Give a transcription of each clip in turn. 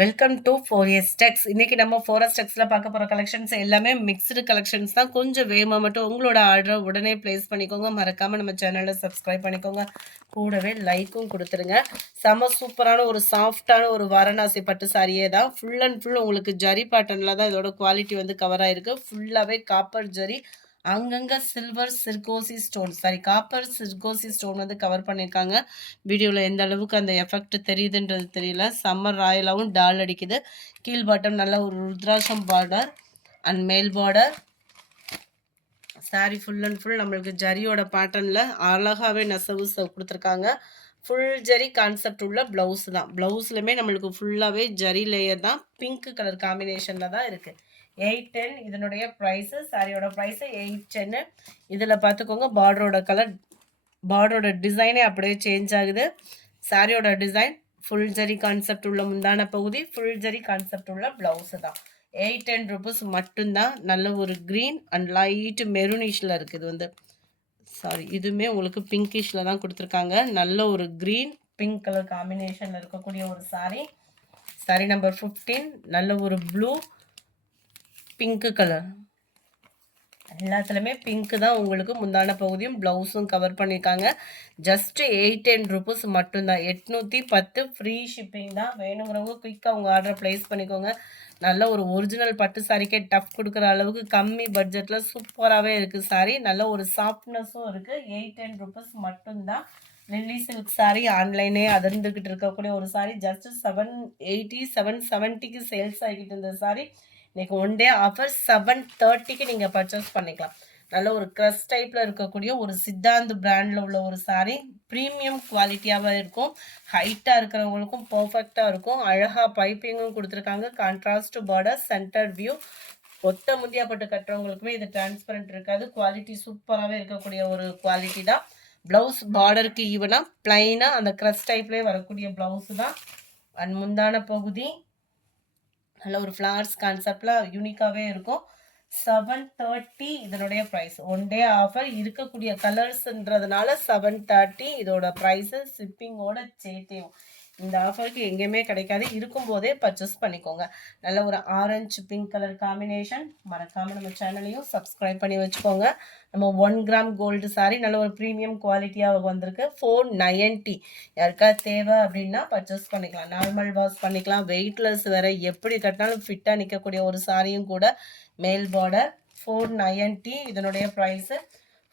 Welcome to 4S Tex. இன்னைக்கு நம்ம 4S Texல பார்க்க போற கலெக்ஷன்ஸ் எல்லாமே மிக்ஸ்டு கலெக்ஷன்ஸ் தான். கொஞ்சம் வேகமா மட்டும் உங்களோட ஆர்டரை உடனே பிளேஸ் பண்ணிக்கோங்க. மறக்காம நம்ம சேனலை சப்ஸ்கிரைப் பண்ணிக்கோங்க. கூடவே லைக்கும் கொடுத்துருங்க. செம சூப்பரான ஒரு சாஃப்டான ஒரு வாரணாசி பட்டு சாரியே தான். ஃபுல் அண்ட் ஃபுல் உங்களுக்கு ஜரி பேட்டர்னில் தான் இதோட குவாலிட்டி வந்து கவர் ஆயிருக்கு. ஃபுல்லாகவே காப்பர் ஜரி, அங்கங்கே சில்வர் சிர்கோசி ஸ்டோன், சாரி காப்பர் சிர்கோசி ஸ்டோன் வந்து கவர் பண்ணியிருக்காங்க. வீடியோவில் எந்த அளவுக்கு அந்த எஃபெக்ட் தெரியுதுன்றது தெரியல. சம்மர் ராயலாகவும் டால் அடிக்குது. கீழ் பாட்டம் நல்ல ஒரு ருத்ராட்சம் பார்டர் அண்ட் மேல் border. Sorry full and full நம்மளுக்கு ஜரியோட பேட்டர்னில் அழகாகவே நெசவு கொடுத்துருக்காங்க. ஃபுல் ஜரி கான்செப்ட் உள்ள ப்ளவுஸ் தான். ப்ளவுஸ்லையுமே நம்மளுக்கு ஃபுல்லாகவே ஜரி லேயர் தான். பிங்க் கலர் காம்பினேஷனில் தான் இருக்குது. 810 இதனுடைய ப்ரைஸு. சாரியோட ப்ரைஸு 810. இதில் பார்த்துக்கோங்க பார்டரோட கலர், பார்டரோட டிசைனே அப்படியே சேஞ்ச் ஆகுது. சாரியோட டிசைன் ஃபுல் ஜரி கான்செப்ட் உள்ள முந்தான பகுதி, ஃபுல் ஜரி கான்செப்ட் உள்ள ப்ளவுஸு தான். 810 rupees மட்டும்தான். நல்ல ஒரு க்ரீன் அண்ட் லைட் மெரூனிஷில் இருக்குது. இது வந்து சாரி இதுவுமே உங்களுக்கு பிங்கிஷில் தான் கொடுத்துருக்காங்க. நல்ல ஒரு க்ரீன் பிங்க் கலர் காம்பினேஷனில் இருக்கக்கூடிய ஒரு சாரி. சாரி நம்பர் 15 நல்ல ஒரு ப்ளூ பிங்க் கலர். எல்லாத்துலேயுமே பிங்க்கு தான் உங்களுக்கு முந்தான பகுதியும் ப்ளவுஸும் கவர் பண்ணியிருக்காங்க. ஜஸ்ட்டு 810 rupees மட்டும்தான். 810 ஃப்ரீ ஷிப்பிங் தான். வேணுங்கிறவங்க குயிக்காக உங்கள் ஆர்டரை ப்ளேஸ் பண்ணிக்கோங்க. நல்ல ஒரு ஒரிஜினல் பட்டு சாரிக்கே டஃப் கொடுக்குற அளவுக்கு கம்மி பட்ஜெட்டில் சூப்பராகவே இருக்குது சாரி. நல்ல ஒரு சாஃப்ட்னஸும் இருக்குது. 810 rupees மட்டும்தான். லில்லி சில்க் சாரி ஆன்லைனே அதிர்ந்துக்கிட்டு இருக்கக்கூடிய ஒரு சாரி. ஜஸ்ட்டு 780 770க்கு சேல்ஸ் ஆகிக்கிட்டு இருந்த சாரி இன்னைக்கு ஒன் டே ஆஃபர் 730க்கு நீங்கள் பர்ச்சேஸ் பண்ணிக்கலாம். நல்ல ஒரு க்ரஸ் டைப்பில் இருக்கக்கூடிய ஒரு சித்தாந்த் பிராண்டில் உள்ள ஒரு சாரீ. ப்ரீமியம் குவாலிட்டியாகவே இருக்கும். ஹைட்டாக இருக்கிறவங்களுக்கும் பர்ஃபெக்டாக இருக்கும். அழகாக பைப்பிங்கும் கொடுத்துருக்காங்க. Contrast border, centre view. ஒத்த முந்தியாப்பட்டு கட்டுறவங்களுக்குமே இது டிரான்ஸ்பரண்ட் இருக்காது. குவாலிட்டி சூப்பராகவே இருக்கக்கூடிய ஒரு குவாலிட்டி தான். ப்ளவுஸ் பார்டருக்கு ஈவனாக பிளைனாக அந்த க்ரஸ் டைப்லேயே வரக்கூடிய ப்ளவுஸு தான். அண்ட் முந்தான பகுதி நல்ல ஒரு ஃப்ளவர்ஸ் கான்செப்டில் யூனிக்காகவே இருக்கும். 730 இதனுடைய ப்ரைஸ். ஒன் டே ஆஃபர் இருக்கக்கூடிய கலர்ஸ்ன்றதுனால 730 இதோட ப்ரைஸு. ஷிப்பிங்கோட சேர்த்தேயும் இந்த ஆஃபருக்கு எங்கேயுமே கிடைக்காது. இருக்கும்போதே பர்ச்சேஸ் பண்ணிக்கோங்க. நல்ல ஒரு ஆரஞ்சு பிங்க் கலர் காம்பினேஷன். மறக்காமல் நம்ம சேனலையும் சப்ஸ்கிரைப் பண்ணி வச்சுக்கோங்க. நம்ம 1 கிராம் கோல்டு சாரி நல்ல ஒரு ப்ரீமியம் குவாலிட்டியாக வந்திருக்கு. 490. யாருக்கா தேவை அப்படின்னா பர்ச்சேஸ் பண்ணிக்கலாம். நார்மல் வாஷ் பண்ணிக்கலாம். வெயிட்லெஸ் வேறு, எப்படி கட்டினாலும் ஃபிட்டாக நிற்கக்கூடிய ஒரு சாரியும் கூட. மேல் பார்டர் 490 இதனுடைய ப்ரைஸு.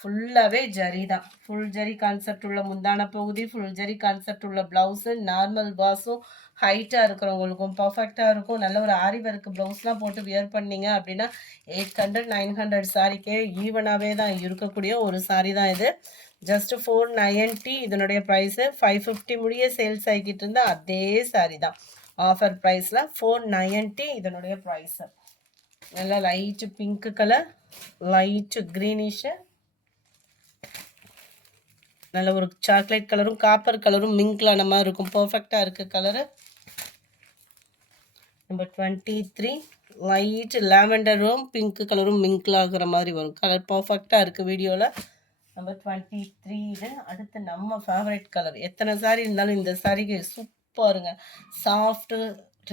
ஃபுல்லாகவே ஜரி தான். ஃபுல் ஜரி கான்செப்ட் உள்ள முந்தான பகுதி, ஃபுல் ஜரி கான்செப்ட் உள்ள ப்ளவுஸு. நார்மல் பாஸும் ஹைட்டாக இருக்கிறவங்களுக்கும் பர்ஃபெக்டாக இருக்கும். நல்ல ஒரு ஆரி ஒர்க் ப்ளவுஸ்லாம் போட்டு வியர் பண்ணிங்க அப்படின்னா 800 900 சாரிக்கே ஈவனாகவே தான் இருக்கக்கூடிய ஒரு சாரி தான் இது. ஜஸ்ட்டு 490 இதனுடைய ப்ரைஸு. 550 முடிய சேல்ஸ் ஆகிக்கிட்டு இருந்தால் அதே சாரி தான். ஆஃபர் ப்ரைஸில் 490 இதனுடைய ப்ரைஸு. நல்லா லைட்டு பிங்க் கலர், லைட்டு க்ரீனிஷு, நல்ல ஒரு சாக்லேட் கலரும் காப்பர் கலரும் மிங்க்லான மாதிரி இருக்கும். பர்ஃபெக்டாக இருக்குது கலரு. நம்பர் 23 லைட் லாவெண்டரும் பிங்க் கலரும் மிங்க்லாகிற மாதிரி வரும். கலர் பர்ஃபெக்டாக இருக்குது வீடியோவில். நம்பர் 23 இது. அடுத்து நம்ம ஃபேவரட் கலர். எத்தனை சாரி இருந்தாலும் இந்த சாரிக்கு சூப்பருங்க. சாஃப்ட்டு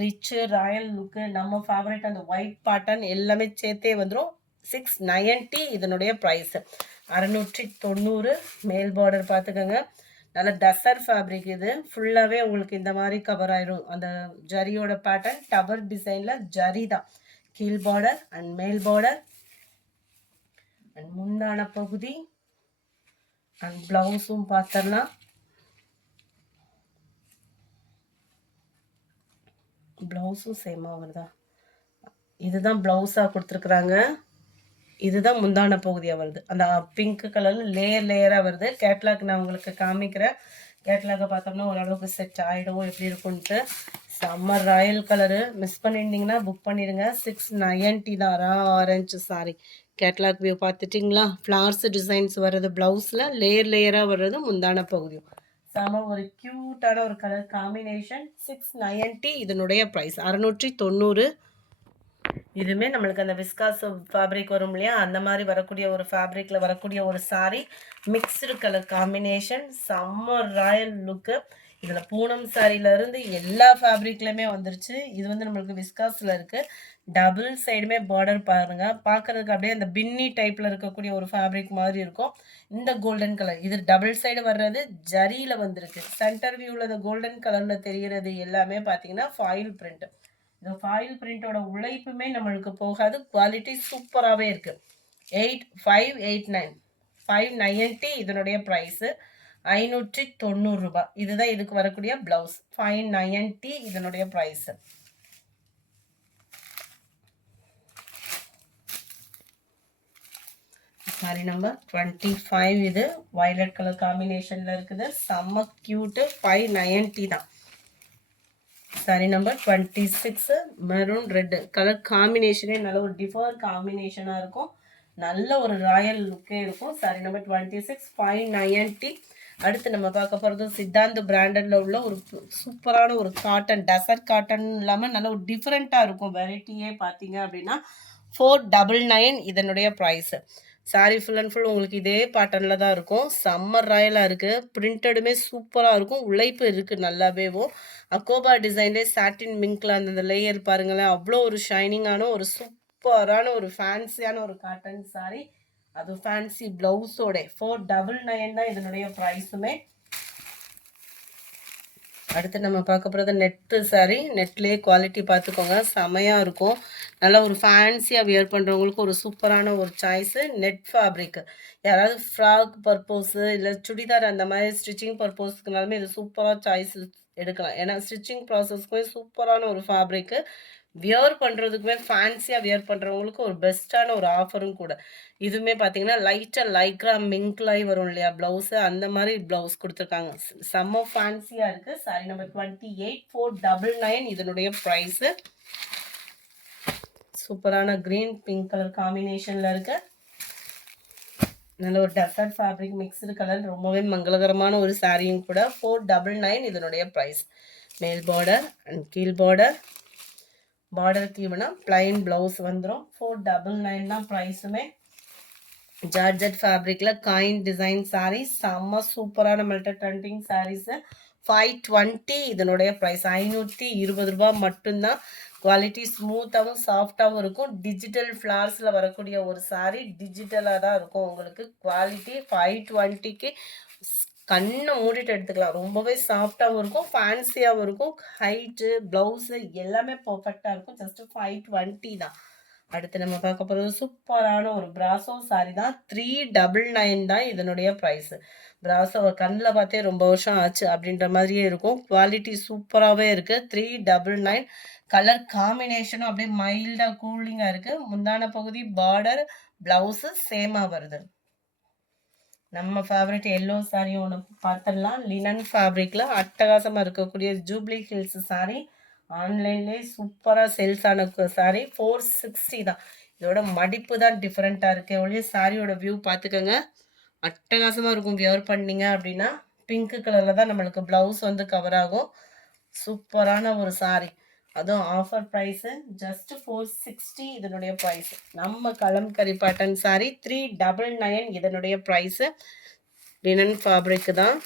ரிச்சு ராயல் லுக்கு. நம்ம ஃபேவரட் அந்த ஒயிட் பேட்டர்ன் எல்லாமே சேர்த்தே வந்துடும். 690 இதனுடைய ப்ரைஸு. 690. மேல் பார்டர் பார்த்துக்கோங்க. நல்ல டசர் ஃபேப்ரிக் இது. ஃபுல்லாகவே உங்களுக்கு இந்த மாதிரி கவர் ஆயிரும். அந்த ஜரியோட பேட்டர்ன் டவர் டிசைனில் ஜரி தான். கீழ் பார்டர் அண்ட் மேல் பார்டர் அண்ட் முந்தான பகுதி அண்ட் ப்ளவுஸும் பார்த்தரலாம். ப்ளவுஸும் சேமாக வருதா? இதுதான் ப்ளவுஸாக கொடுத்துருக்குறாங்க. இதுதான் முந்தான பகுதியாக வருது. அந்த பிங்க் கலரில் லேயராக வருது. கேட்லாக் நான் உங்களுக்கு காமிக்கிறேன். கேட்லாகை பார்த்தோம்னா ஓரளவுக்கு செட் ஆகிடும் எப்படி இருக்குன்ட்டு. Summer royal colour. மிஸ் பண்ணியிருந்தீங்கன்னா புக் பண்ணிடுங்க. 690 தான். ஆரஞ்சு சாரி. கேட்லாக் வியூ பார்த்துட்டிங்களா? ஃப்ளவர்ஸ் டிசைன்ஸ் வர்றது ப்ளவுஸில், லேயராக வர்றது முந்தான பகுதியும். செம ஒரு க்யூட்டான ஒரு கலர் காம்பினேஷன். 690 இதனுடைய ப்ரைஸ். 690. இதுவுமே நம்மளுக்கு அந்த விஸ்காஸ் ஃபேப்ரிக் வரும் இல்லையா, அந்த மாதிரி வரக்கூடிய ஒரு ஃபேப்ரிக்கில் வரக்கூடிய ஒரு சாரீ. Mixed colour combination. செம்ம ராயல் லுக்கு. இதில் பூனம் சாரியிலேருந்து எல்லா ஃபேப்ரிக்லையுமே வந்துருச்சு. இது வந்து நம்மளுக்கு விஸ்காஸில் இருக்குது. டபுள் சைடுமே பார்டர் பாருங்கள், பார்க்குறதுக்கு அப்படியே அந்த பின்னி டைப்பில் இருக்கக்கூடிய ஒரு ஃபேப்ரிக் மாதிரி இருக்கும். இந்த கோல்டன் கலர் இது டபுள் சைடு வர்றது ஜரியில் வந்திருக்கு. சென்டர் வியூவில் இந்த கோல்டன் கலரில் தெரிகிறது எல்லாமே பார்த்தீங்கன்னா ஃபாயில் பிரிண்ட். இந்த ஃபாயில் பிரிண்டோட உழைப்புமே நம்மளுக்கு போகாது. குவாலிட்டி சூப்பராகவே இருக்குது. 8589 590 இதனுடைய ப்ரைஸு. 590 ரூபாய். இதுதான் இதுக்கு வரக்கூடிய பிளவுஸ். 590 இதனுடைய ப்ரைஸு. Sorry number 25. இது வயலட் கலர் காம்பினேஷனில் இருக்குது. செம்ம க்யூட்டு. 590 தான். Sari number 26 maroon red colour காம்பினேஷனே நல்ல ஒரு டிஃபர் காம்பினேஷனாக இருக்கும். நல்ல ஒரு ராயல் லுக்கே இருக்கும். Sorry number 26 590. அடுத்து நம்ம பார்க்க போகிறது சித்தாந்த் பிராண்டடில் உள்ள ஒரு சூப்பரான ஒரு காட்டன், டெசர்ட் காட்டன் இல்லாமல் நல்ல ஒரு டிஃப்ரெண்ட்டாக இருக்கும். வெரைட்டியே பார்த்தீங்க அப்படின்னா 499 இதனுடைய price. Sari full and full உங்களுக்கு இதே பேட்டர்னில் தான் இருக்கும். சம்மர் ராயலாக இருக்குது. பிரிண்டடுமே சூப்பராக இருக்கும். உழைப்பு இருக்குது நல்லாவேவும். அக்கோபா டிசைன்லேயே சாட்டின் மிங்க்ல அந்த லேயர் பாருங்களேன், அவ்வளோ ஒரு ஷைனிங்கான ஒரு சூப்பரான ஒரு ஃபேன்சியான ஒரு காட்டன் சாரி. அது ஃபேன்சி ப்ளவுஸோட 499 தான் இதனுடைய ப்ரைஸுமே. அடுத்து நம்ம பார்க்க போகிறது நெட்டு சாரி. நெட்லேயே குவாலிட்டி பார்த்துக்கோங்க, செமையாக இருக்கும். நல்லா ஒரு ஃபேன்சியாக வியர் பண்ணுறவங்களுக்கு ஒரு சூப்பரான ஒரு சாய்ஸு. Net fabric. யாராவது ஃப்ராக் பர்பஸு இல்லை சுடிதார் அந்த மாதிரி ஸ்டிச்சிங் பர்பஸ்க்குனாலுமே இது சூப்பராக சாய்ஸ் எடுக்கலாம். ஏன்னா ஸ்டிச்சிங் ப்ராசஸ்க்குமே சூப்பரான ஒரு ஃபேப்ரிக்கு. வியர் பண்ணுறதுக்குமே ஃபேன்சியாக வியர் பண்ணுறவங்களுக்கு ஒரு பெஸ்ட்டான ஒரு ஆஃபரும் கூட. இதுவுமே பார்த்தீங்கன்னா லைட்டாக லைக்ரா மிங்க்லாய் வரும் இல்லையா ப்ளவுஸு, அந்த மாதிரி ப்ளவுஸ் கொடுத்துருக்காங்க. செம்ம ஃபேன்சியாக இருக்குது. சாரி நம்பர் 28 499 இதனுடைய ப்ரைஸு. சூப்பரான க்ரீன் பிங்க் கலர் காம்பினேஷனில் இருக்குது. நல்ல ஒரு டெசர்ட் ஃபேப்ரிக் மிக்ஸ்டு கலர், ரொம்பவே மங்களகரமான ஒரு சாரியும் கூட. 499 இதனுடைய ப்ரைஸ். மேல் பார்டர் அண்ட் கீழ் பார்டர். பார்டருக்கு இவனா பிளைன் ப்ளவுஸ் வந்துடும். 499 தான் ப்ரைஸுமே. ஜார்ஜெட் ஃபேப்ரிக்கில் காயின் டிசைன் சாரீஸ், செம்ம சூப்பரான மெல்டட் ட்ரெண்டிங் சாரீஸு. 520 இதனுடைய ப்ரைஸ். 520 ரூபா மட்டும்தான். குவாலிட்டி ஸ்மூத்தாகவும் சாஃப்டாகவும் இருக்கும். டிஜிட்டல் ஃப்ளார்ஸில் வரக்கூடிய ஒரு சாரீ, டிஜிட்டலாக தான் இருக்கும் உங்களுக்கு. குவாலிட்டி 520க்கு கண்ணை மூடிட்டு எடுத்துக்கலாம். ரொம்பவே சாஃப்டாகவும் இருக்கும், ஃபேன்சியாகவும் இருக்கும். ஹைட்டு ப்ளவுஸு எல்லாமே பர்ஃபெக்டாக இருக்கும். ஜஸ்ட்டு 520 தான். அடுத்து நம்ம பார்க்க போகிறது சூப்பரான ஒரு பிராசோ சாரி தான். 399 தான் இதனுடைய ப்ரைஸு. பிராசோ கண்ணில் பார்த்தே ரொம்ப வருஷம் ஆச்சு அப்படின்ற மாதிரியே இருக்கும். குவாலிட்டி சூப்பராகவே இருக்குது. 399. கலர் காம்பினேஷனும் அப்படியே மைல்டாக கூலிங்காக இருக்குது. முந்தான பகுதி பார்டர் ப்ளவுஸு சேமாக வருது. நம்ம ஃபேவரட் எல்லோ சாரி ஒன்று பார்த்துடலாம். லினன் ஃபேப்ரிக்கில் அட்டகாசமாக இருக்கக்கூடிய ஜூப்ளி ஹில்ஸ் சாரி. ஆன்லைன்லேயே சூப்பராக சேல்ஸ் ஆன சாரி. 460 தான். இதோட மடிப்பு தான் டிஃப்ரெண்ட்டாக இருக்குது. ஒழிய சாரியோட வியூ பார்த்துக்கோங்க, அட்டகாசமாக இருக்கும். வியர் பண்ணிங்க அப்படின்னா பிங்க் கலரில் தான் நம்மளுக்கு ப்ளவுஸ் வந்து கவர் ஆகும். சூப்பரான ஒரு சாரி. அதுவும் ஆஃபர் ப்ரைஸு. ஜஸ்ட் 460 இதனுடைய ப்ரைஸு. நம்ம கலம்கரி பேட்டர்ன் சாரி 399 இதனுடைய ப்ரைஸு. லினன் ஃபேப்ரிக்கு தான்.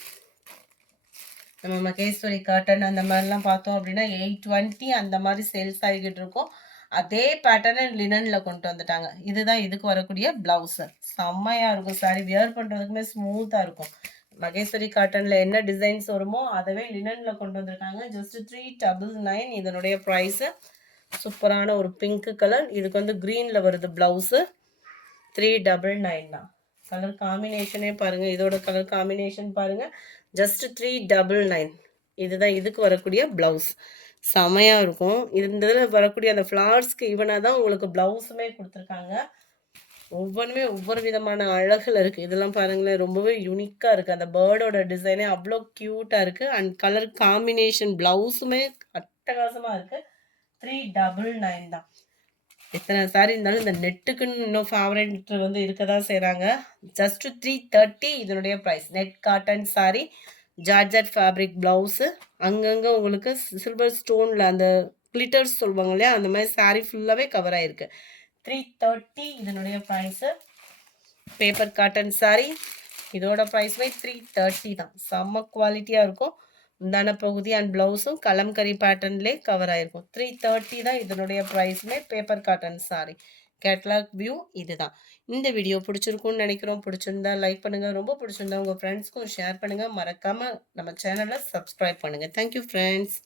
நம்ம மகேஸ்வரி காட்டன் அந்த மாதிரிலாம் பார்த்தோம் அப்படின்னா 820 அந்த மாதிரி சேல்ஸ் ஆகிக்கிட்டு இருக்கும். அதே பேட்டர்னை லினனில் கொண்டு வந்துட்டாங்க. இதுதான் இதுக்கு வரக்கூடிய ப்ளவுஸு. செம்மையாக இருக்கும் சாரி. வியர் பண்ணுறதுக்குமே ஸ்மூத்தாக இருக்கும். மகேஸ்வரி காட்டனில் என்ன டிசைன்ஸ் வருமோ அதவே லினனில் கொண்டு வந்திருக்காங்க. ஜஸ்ட் 399 இதனுடைய ப்ரைஸு. சூப்பரான ஒரு பிங்க் கலர். இதுக்கு வந்து க்ரீனில் வருது ப்ளவுஸு. 399 தான். கலர் காம்பினேஷனே பாருங்கள், இதோட கலர் காம்பினேஷன் பாருங்கள். ஜஸ்ட் 399. இதுதான் இதுக்கு வரக்கூடிய ப்ளவுஸ். செமையாக இருக்கும். இந்த இதில் வரக்கூடிய அந்த ஃப்ளார்ஸ்க்கு இவனாக தான் உங்களுக்கு ப்ளவுஸுமே கொடுத்துருக்காங்க. ஒவ்வொன்றுமே ஒவ்வொரு விதமான அழகில் இருக்குது. இதெல்லாம் பாருங்களேன், ரொம்பவே யூனிக்காக இருக்குது. அந்த பேர்டோட டிசைனே அவ்வளோ க்யூட்டாக இருக்குது. அண்ட் கலர் காம்பினேஷன் ப்ளவுஸுமே அட்டகாசமாக இருக்குது. 399 தான். எத்தனை சாரி இருந்தாலும் இந்த நெட்டுக்குன்னு இன்னும் ஃபேவரட் வந்து இருக்க தான் செய்கிறாங்க. ஜஸ்ட் 330 இதனுடைய price. Net cotton sari, georgette fabric blouse. அங்கங்கே உங்களுக்கு சில்வர் ஸ்டோனில் அந்த கிளிட்டர்ஸ் சொல்லுவாங்க இல்லையா, அந்த மாதிரி சாரி ஃபுல்லாகவே கவர் ஆகிருக்கு. 330 இதனுடைய ப்ரைஸு. பேப்பர் காட்டன் சாரி, இதோட ப்ரைஸ்மே 330 தான். செம்ம குவாலிட்டியாக இருக்கும். முந்தான பகுதி அண்ட் ப்ளவுஸும் கலம்கரி பேட்டர்ன்லேயே கவர் ஆயிருக்கும். 330 தான் இதனுடைய ப்ரைஸுமே. Paper cotton sari. Catalogue view இதுதான். இந்த வீடியோ பிடிச்சிருக்கும்னு நினைக்கிறோம். பிடிச்சிருந்தா லைக் பண்ணுங்க. ரொம்ப பிடிச்சிருந்தா உங்கள் ஃப்ரெண்ட்ஸ்க்கும் ஷேர் பண்ணுங்க. மறக்காம நம்ம சேனலை சப்ஸ்கிரைப் பண்ணுங்க. Thank you friends.